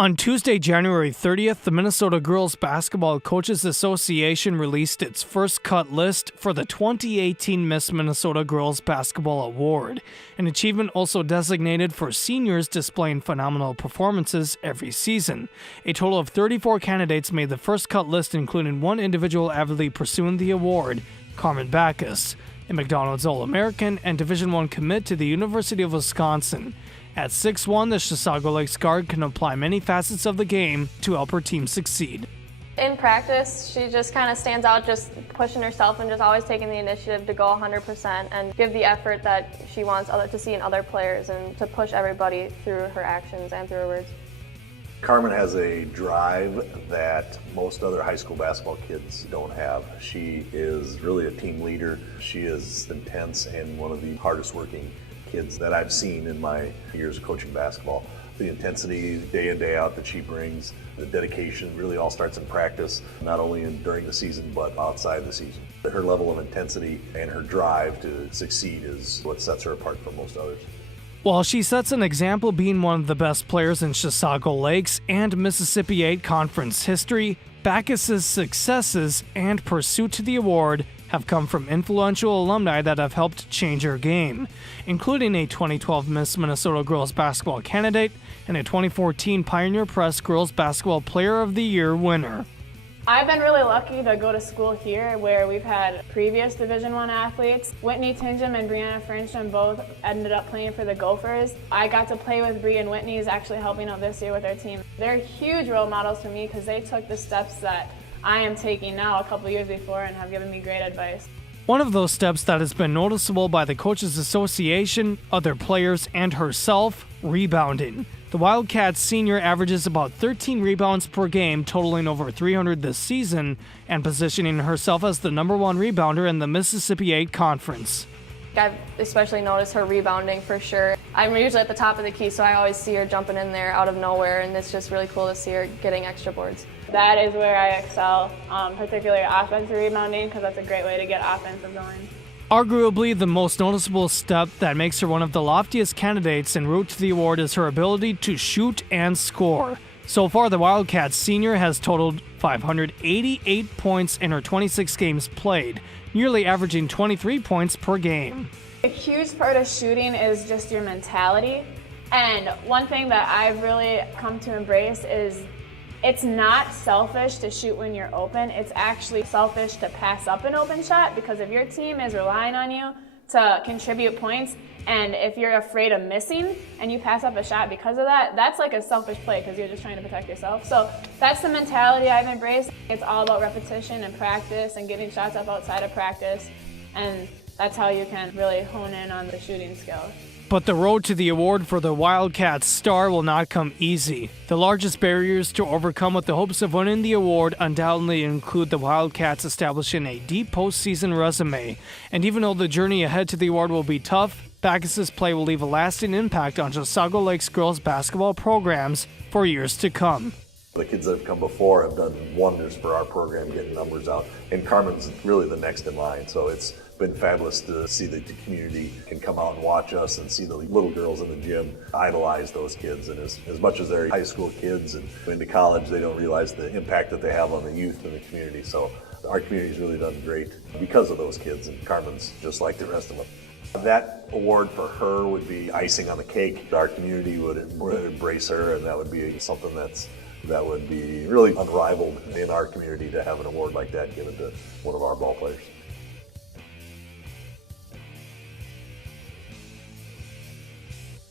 On Tuesday, January 30th, the Minnesota Girls Basketball Coaches Association released its first cut list for the 2018 Miss Minnesota Girls Basketball Award, an achievement also designated for seniors displaying phenomenal performances every season. A total of 34 candidates made the first cut list, including one individual avidly pursuing the award, Carmen Backes, a McDonald's All-American and Division I commit to the University of Wisconsin. At 6'1", the Chisago Lakes guard can apply many facets of the game to help her team succeed. In practice, she just kind of stands out, just pushing herself and just always taking the initiative to go 100% and give the effort that she wants to see in other players and to push everybody through her actions and through her words. Carmen has a drive that most other high school basketball kids don't have. She is really a team leader. She is intense and one of the hardest working kids that I've seen in my years of coaching basketball. The intensity day in, day out that she brings, the dedication really all starts in practice, not only during the season but outside the season. Her level of intensity and her drive to succeed is what sets her apart from most others. While she sets an example being one of the best players in Chisago Lakes and Mississippi 8 Conference history, Backes' successes and pursuit to the award have come from influential alumni that have helped change her game, including a 2012 Miss Minnesota Girls Basketball candidate and a 2014 Pioneer Press Girls Basketball Player of the Year winner. I've been really lucky to go to school here where we've had previous Division I athletes. Whitney Tingham and Brianna Frencham both ended up playing for the Gophers. I got to play with Bree, and Whitney is actually helping out this year with our team. They're huge role models for me because they took the steps that I am taking now a couple years before and have given me great advice. One of those steps that has been noticeable by the Coaches Association, other players, and herself, rebounding. The Wildcats senior averages about 13 rebounds per game, totaling over 300 this season, and positioning herself as the number one rebounder in the Mississippi 8 Conference. I've especially noticed her rebounding for sure. I'm usually at the top of the key, so I always see her jumping in there out of nowhere, and it's just really cool to see her getting extra boards. That is where I excel, particularly offensive rebounding, because that's a great way to get offensive going. Arguably, the most noticeable step that makes her one of the loftiest candidates en route to the award is her ability to shoot and score. So far, the Wildcats senior has totaled 588 points in her 26 games played, nearly averaging 23 points per game. A huge part of shooting is just your mentality. And one thing that I've really come to embrace is it's not selfish to shoot when you're open. It's actually selfish to pass up an open shot, because if your team is relying on you to contribute points, and if you're afraid of missing and you pass up a shot because of that, that's like a selfish play because you're just trying to protect yourself. So that's the mentality I've embraced. It's all about repetition and practice and getting shots up outside of practice, and that's how you can really hone in on the shooting skill. But the road to the award for the Wildcats star will not come easy. The largest barriers to overcome with the hopes of winning the award undoubtedly include the Wildcats establishing a deep postseason resume. And even though the journey ahead to the award will be tough, Backes' play will leave a lasting impact on Chisago Lakes girls basketball programs for years to come. The kids that have come before have done wonders for our program, getting numbers out, and Carmen's really the next in line. So it's been fabulous to see that the community can come out and watch us and see the little girls in the gym idolize those kids. And as much as they're high school kids and into college, they don't realize the impact that they have on the youth in the community. So our community's really done great because of those kids, and Carmen's just like the rest of them. That award for her would be icing on the cake. Our community would embrace her, and that would be something that would be really unrivaled in our community, to have an award like that given to one of our ball players.